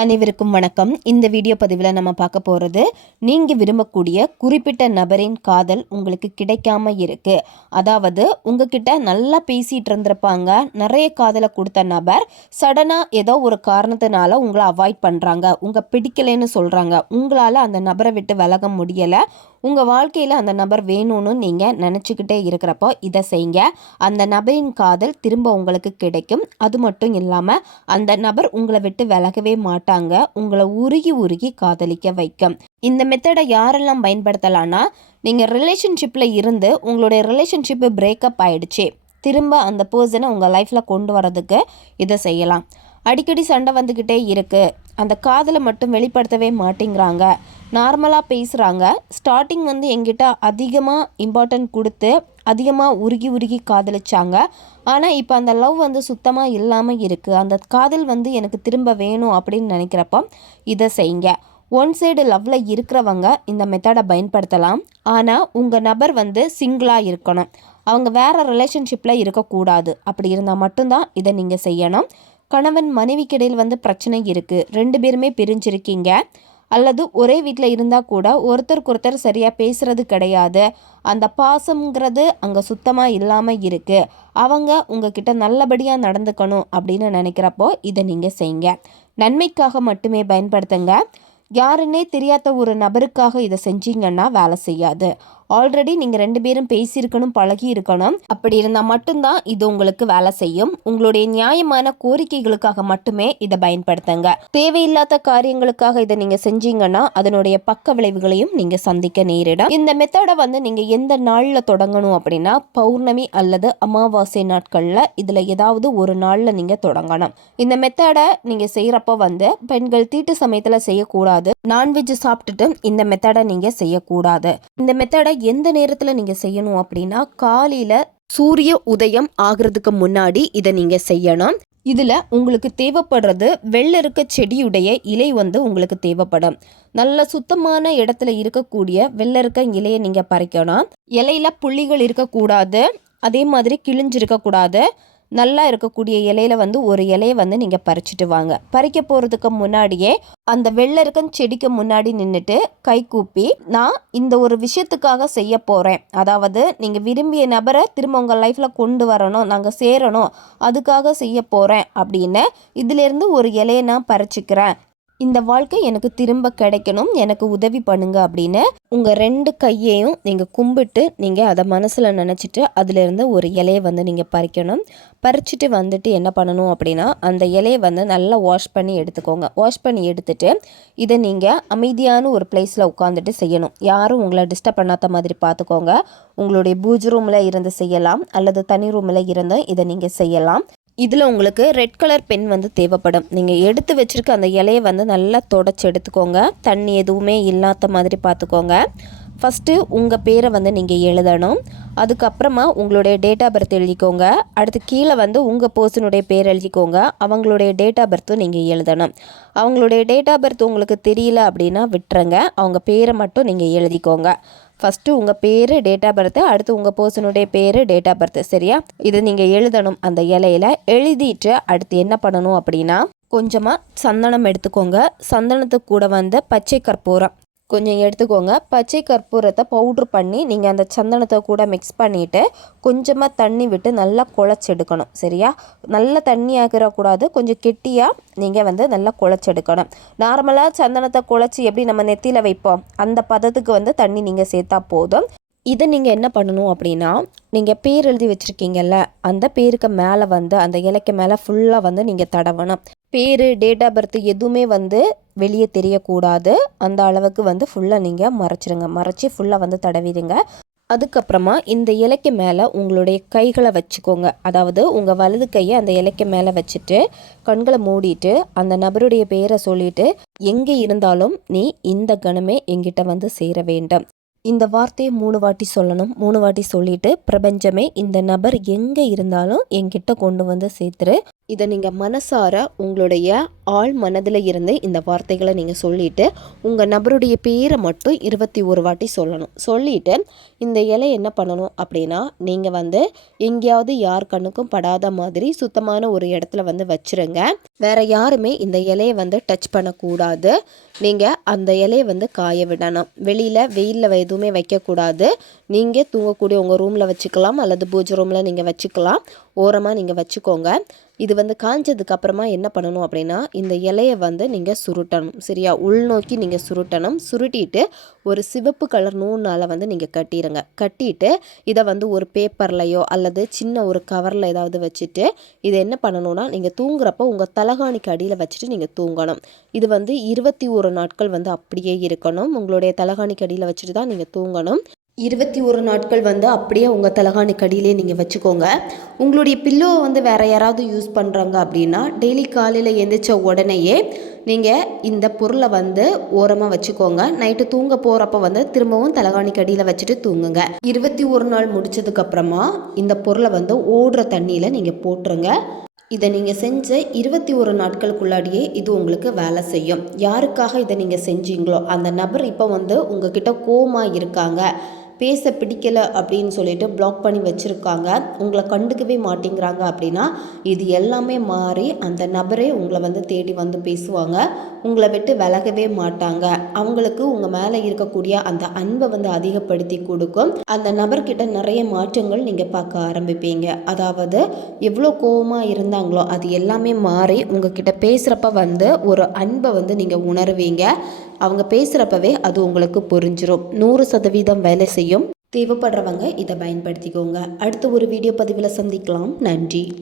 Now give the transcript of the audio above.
அனைவருக்கும் வணக்கம். இந்த வீடியோ பதிவில் நம்ம பார்க்க போகிறது நீங்கள் விரும்பக்கூடிய குறிப்பிட்ட நபரின் காதல் உங்களுக்கு கிடைக்காம இருக்குது அதாவது உங்ககிட்ட நல்லா பேசிகிட்டு இருந்திருப்பாங்க. நிறைய காதலை கொடுத்த நபர் சடனாக ஏதோ ஒரு காரணத்தினால உங்களை அவாய்ட் பண்ணுறாங்க உங்கள் பிடிக்கலைன்னு சொல்கிறாங்க உங்களால் அந்த நபரை விட்டு விலக முடியலை. உங்கள் வாழ்க்கையில் அந்த நபர் வேணும்னு நீங்கள் நினச்சிக்கிட்டே இருக்கிறப்போ இதை செய்யுங்க. அந்த நபரின் காதல் திரும்ப உங்களுக்கு கிடைக்கும். அது மட்டும் இல்லாமல் அந்த நபர் உங்களை விட்டு விலகவே மாட்டாங்க. உங்களை உருகி உருகி காதலிக்க வைக்கும். இந்த மெத்தடை யாரெல்லாம் பயன்படுத்தலான்னா நீங்கள் ரிலேஷன்ஷிப்பில் இருந்து உங்களுடைய ரிலேஷன்ஷிப்பு பிரேக்கப் ஆயிடுச்சு. திரும்ப அந்த பர்சனை உங்கள் லைஃப்பில் கொண்டு வரதுக்கு இதை செய்யலாம். அடிக்கடி சண்டை வந்துக்கிட்டே இருக்குது அந்த காதலை மட்டும் வெளிப்படுத்தவே மாட்டேங்கிறாங்க. நார்மலாக பேசுகிறாங்க ஸ்டார்டிங் வந்து எங்கிட்ட அதிகமாக இம்பார்ட்டன்ட் கொடுத்து அதிகமாக உருகி உருகி காதலிச்சாங்க. ஆனால் இப்போ அந்த லவ் வந்து சுத்தமாக இல்லாமல் இருக்குது அந்த காதல் வந்து எனக்கு திரும்ப வேணும் அப்படின்னு நினைக்கிறப்போ இதை செய்யுங்க. ஒன் சைடு லவ்வில் இருக்கிறவங்க இந்த மெத்தடை பயன்படுத்தலாம். ஆனால் உங்கள் நபர் வந்து சிங்கிளாக இருக்கணும். அவங்க வேறு ரிலேஷன்ஷிப்பில் இருக்கக்கூடாது. அப்படி இருந்தால் மட்டும்தான் இதை நீங்கள் செய்யணும். கணவன் மனைவிக்கிடையில் வந்து பிரச்சனை இருக்குது ரெண்டு பேருமே பிரிஞ்சிருக்கீங்க. அல்லது ஒரே வீட்டில் இருந்தால் கூட ஒருத்தருக்கு ஒருத்தர் சரியாக பேசுகிறது கிடையாது. அந்த பாசம்ங்கிறது அங்கே சுத்தமாக இல்லாமல் இருக்குது அவங்க உங்ககிட்ட நல்லபடியாக நடந்துக்கணும் அப்படின்னு நினைக்கிறப்போ இதை நீங்கள் செய்யுங்க நன்மைக்காக மட்டுமே பயன்படுத்துங்க. யாருன்னே தெரியாத ஒரு நபருக்காக இதை செஞ்சீங்கன்னா வேலை செய்யாது. ஆல்ரெடி நீங்கள் ரெண்டு பேரும் பேசியிருக்கணும் பழகி இருக்கணும் அப்படி இருந்தால் மட்டும்தான் இது உங்களுக்கு வேலை செய்யும். உங்களுடைய நியாயமான கோரிக்கைகளுக்காக மட்டுமே இதை பயன்படுத்துங்க. தேவையில்லாத காரியங்களுக்காக இதை நீங்கள் செஞ்சீங்கன்னா அதனுடைய பக்க விளைவுகளையும் நீங்கள் சந்திக்க நேரிடும். இந்த மெத்தடை வந்து நீங்கள் எந்த நாளில் தொடங்கணும் அப்படின்னா பௌர்ணமி அல்லது அமாவாசை நாட்களில் இதில் ஏதாவது ஒரு நாளில் நீங்கள் தொடங்கணும். இந்த மெத்தடை நீங்கள் செய்கிறப்போ வந்து பெண்கள் தீட்டு சமயத்தில் செய்யக்கூடாது. நான்வெஜ் சாப்பிட்டுட்டு இந்த மெத்தடை நீங்கள் செய்யக்கூடாது. இந்த மெத்தடை எந்த நேரத்தில் நீங்கள் செய்யணும் அப்படின்னா காலையில் சூரிய உதயம் ஆகிறதுக்கு முன்னாடி இதை நீங்கள் செய்யணும். இதில் உங்களுக்கு தேவைப்படுறது வெள்ளருக்க செடியுடைய இலை வந்து உங்களுக்கு தேவைப்படும். நல்ல சுத்தமான இடத்துல இருக்கக்கூடிய வெள்ளருக்க இலையை நீங்கள் பறிக்கணும். இலையில புள்ளிகள் இருக்கக்கூடாது. அதே மாதிரி கிழிஞ்சிருக்கக்கூடாது. நல்லா இருக்கக்கூடிய இலையில வந்து ஒரு இலையை வந்து நீங்கள் பறிச்சுட்டு வாங்க. பறிக்க போகிறதுக்கு முன்னாடியே அந்த வெள்ளருக்கன் செடிக்கு முன்னாடி நின்றுட்டு கை கூப்பி நான் இந்த ஒரு விஷயத்துக்காக செய்ய போகிறேன் அதாவது நீங்கள் விரும்பிய நபரை திரும்ப உங்கள் லைஃப்பில் கொண்டு வரணும் நாங்கள் சேரணும் அதுக்காக செய்ய போகிறேன் அப்படின்னு இதிலேருந்து ஒரு இலையை நான் பறிச்சுக்கிறேன். இந்த வாழ்க்கை எனக்கு திரும்ப கிடைக்கணும் எனக்கு உதவி பண்ணுங்க அப்படின்னு உங்கள் ரெண்டு கையையும் நீங்கள் கும்பிட்டு நீங்கள் அதை மனசில் நினச்சிட்டு அதிலிருந்து ஒரு இலையை வந்து நீங்கள் பறிக்கணும். பறிச்சுட்டு வந்துட்டு என்ன பண்ணணும் அப்படின்னா அந்த இலையை வந்து நல்லா வாஷ் பண்ணி எடுத்துக்கோங்க. வாஷ் பண்ணி எடுத்துட்டு இதை நீங்கள் அமைதியான ஒரு பிளேஸில் உட்காந்துட்டு செய்யணும். யாரும் உங்களை டிஸ்டர்ப் பண்ணாத மாதிரி பார்த்துக்கோங்க. உங்களுடைய பூஜ் ரூமில் இருந்து செய்யலாம் அல்லது தனி ரூமில் இருந்து இதை நீங்கள் செய்யலாம். இதில் உங்களுக்கு ரெட் கலர் பென் வந்து தேவைப்படும். நீங்கள் எடுத்து வச்சுருக்க அந்த இலையை வந்து நல்லா தொடச்சி எடுத்துக்கோங்க. தண்ணி எதுவுமே இல்லாத மாதிரி பார்த்துக்கோங்க ஃபஸ்ட்டு உங்கள் பேரை வந்து நீங்கள் எழுதணும். அதுக்கப்புறமா உங்களுடைய டேட் ஆஃப் பர்த் எழுதிக்கோங்க. அடுத்து கீழே வந்து உங்கள் பர்சனுடைய பேர் எழுதிக்கோங்க. அவங்களுடைய டேட் ஆஃப் பர்த்தும் நீங்கள் எழுதணும். அவங்களுடைய டேட் ஆஃப் பர்த் உங்களுக்கு தெரியல அப்படின்னா விட்டுருங்க. அவங்க பேரை மட்டும் நீங்கள் எழுதிக்கோங்க. ஃபஸ்ட்டு உங்கள் பேர் டேட் ஆஃப் பர்த்து அடுத்து உங்கள் பர்சனுடைய பேர் டேட் ஆஃப் பர்த்து சரியா? இது நீங்கள் எழுதணும் அந்த இலையில. எழுதிட்டு அடுத்து என்ன பண்ணணும் அப்படின்னா கொஞ்சமாக சந்தனம் எடுத்துக்கோங்க. சந்தனத்துக்கு கூட வந்து பச்சை கற்பூரம். கொஞ்சம் எடுத்துக்கோங்க. பச்சை கற்பூரத்தை பவுட்ரு பண்ணி நீங்கள் அந்த சந்தனத்தை கூட மிக்ஸ் பண்ணிவிட்டு கொஞ்சமாக தண்ணி விட்டு நல்லா குழச்செடுக்கணும். சரியா? நல்ல தண்ணி ஆகிடக்கூடாது கொஞ்சம் கெட்டியாக நீங்கள் வந்து நல்லா குழச்செடுக்கணும். நார்மலாக சந்தனத்தை குழச்சி எப்படி நம்ம நெத்தியில் வைப்போம்? அந்த பதத்துக்கு வந்து தண்ணி நீங்கள் சேர்த்தா போதும். இதை நீங்கள் என்ன பண்ணணும் அப்படின்னா நீங்கள் பேர் எழுதி வச்சுருக்கீங்கல்ல அந்த பேருக்கு மேலே வந்து அந்த இலைக்கு மேலே ஃபுல்லாக வந்து நீங்கள் தடவணும். பேர் டேட் ஆஃப் பர்த் எதுவுமே வந்து வெளியே தெரியக்கூடாது. அந்த அளவுக்கு வந்து ஃபுல்லாக நீங்கள் மறைச்சிருங்க. மறைச்சி ஃபுல்லாக வந்து தடவிடுங்க. அதுக்கப்புறமா இந்த இலைக்கு மேலே உங்களுடைய கைகளை வச்சுக்கோங்க. அதாவது உங்கள் வலது கையை அந்த இலைக்கு மேலே வச்சுட்டு கண்களை மூடிட்டு அந்த நபருடைய பேரை சொல்லிட்டு எங்கே இருந்தாலும் நீ இந்த கணமே எங்கிட்ட வந்து சேர வேண்டும். இந்த வார்த்தையை மூணு வாட்டி சொல்லணும். மூணு வாட்டி சொல்லிட்டு பிரபஞ்சமே இந்த நபர் எங்கே இருந்தாலும் என்கிட்ட கொண்டு வந்து சேர்த்துரு. இதை நீங்கள் மனசார உங்களுடைய ஆள் மனதில் இருந்து இந்த வார்த்தைகளை நீங்கள் சொல்லிவிட்டு உங்கள் நபருடைய பேரை மட்டும் இருபத்தி ஒரு வாட்டி சொல்லணும். சொல்லிவிட்டு இந்த இலை என்ன பண்ணணும் அப்படின்னா நீங்கள் வந்து எங்கேயாவது யார் கண்ணுக்கும் படாத மாதிரி சுத்தமான ஒரு இடத்துல வந்து வச்சுருங்க. வேற யாருமே இந்த இலையை வந்து டச் பண்ணக்கூடாது. நீங்கள் அந்த இலையை வந்து காய விடணும். வெளியில் வெயிலில் எதுவுமே வைக்கக்கூடாது. நீங்கள் தூங்கக்கூடிய உங்கள் ரூமில் வச்சுக்கலாம் அல்லது பூஜை ரூமில் நீங்கள் வச்சுக்கலாம். ஓரமாக நீங்கள் வச்சுக்கோங்க. இது வந்து காஞ்சதுக்கு அப்புறமா என்ன பண்ணணும் அப்படின்னா இந்த இலையை வந்து நீங்கள் சுருட்டணும். சரியா? உள்நோக்கி நீங்கள் சுருட்டணும். சுருட்டிட்டு ஒரு சிவப்பு கலர் நூனால் வந்து நீங்கள் கட்டிடுங்க கட்டிட்டு இதை வந்து ஒரு பேப்பர்லையோ அல்லது சின்ன ஒரு கவரில் ஏதாவது வச்சுட்டு இதை என்ன பண்ணணும்னா நீங்கள் தூங்குறப்போ உங்கள் தலகாணிக்கு அடியில் வச்சுட்டு நீங்கள் தூங்கணும். இது வந்து இருபத்தி ஒரு நாட்கள் வந்து அப்படியே இருக்கணும். உங்களுடைய தலகாணிக்கு அடியில் வச்சுட்டு தான் நீங்கள் தூங்கணும். இருபத்தி ஒரு நாட்கள் வந்து அப்படியே உங்கள் தலகாணி கடியிலே நீங்கள் வச்சுக்கோங்க. உங்களுடைய பில்லோவை வந்து வேறு யாராவது யூஸ் பண்ணுறாங்க அப்படின்னா டெய்லி காலையில் எந்திரிச்ச உடனேயே நீங்கள் இந்த பொருளை வந்து ஓரமாக வச்சுக்கோங்க. நைட்டு தூங்க போகிறப்ப வந்து திரும்பவும் தலகாணி கடியில் வச்சுட்டு தூங்குங்க. இருபத்தி ஒரு நாள் முடிச்சதுக்கப்புறமா இந்த பொருளை வந்து ஓடுற தண்ணியில் நீங்கள் போட்டுருங்க. இதை நீங்கள் செஞ்ச இருபத்தி ஒரு நாட்களுக்குள்ளாடியே இது உங்களுக்கு வேலை செய்யும். யாருக்காக இதை நீங்கள் செஞ்சீங்களோ அந்த நபர் இப்போ வந்து உங்ககிட்ட கோமா இருக்காங்க. பேச பிடிக்கலை அப்படின்னு சொல்லிட்டு பிளாக் பண்ணி வச்சுருக்காங்க. உங்களை கண்டுக்கவே மாட்டேங்கிறாங்க அப்படின்னா இது எல்லாமே மாறி அந்த நபரே உங்களை வந்து தேடி வந்து பேசுவாங்க. உங்களை விட்டு விலகவே மாட்டாங்க. அவங்களுக்கு உங்கள் மேலே இருக்கக்கூடிய அந்த அன்பை வந்து அதிகப்படுத்தி கொடுக்கும். அந்த நபர்கிட்ட நிறைய மாற்றங்கள் நீங்கள் பார்க்க ஆரம்பிப்பீங்க. அதாவது எவ்வளோ கோவமாக இருந்தாங்களோ அது எல்லாமே மாறி உங்ககிட்ட பேசுகிறப்ப வந்து ஒரு அன்பை வந்து நீங்கள் உணர்வீங்க. அவங்க பேசுகிறப்பவே அது உங்களுக்கு புரிஞ்சிடும் நூறு சதவீதம் வேலை செய்யும். தேவைப்படுறவங்க இதை பயன்படுத்திக்கோங்க. அடுத்த ஒரு வீடியோ பதிவில் சந்திக்கலாம். நன்றி.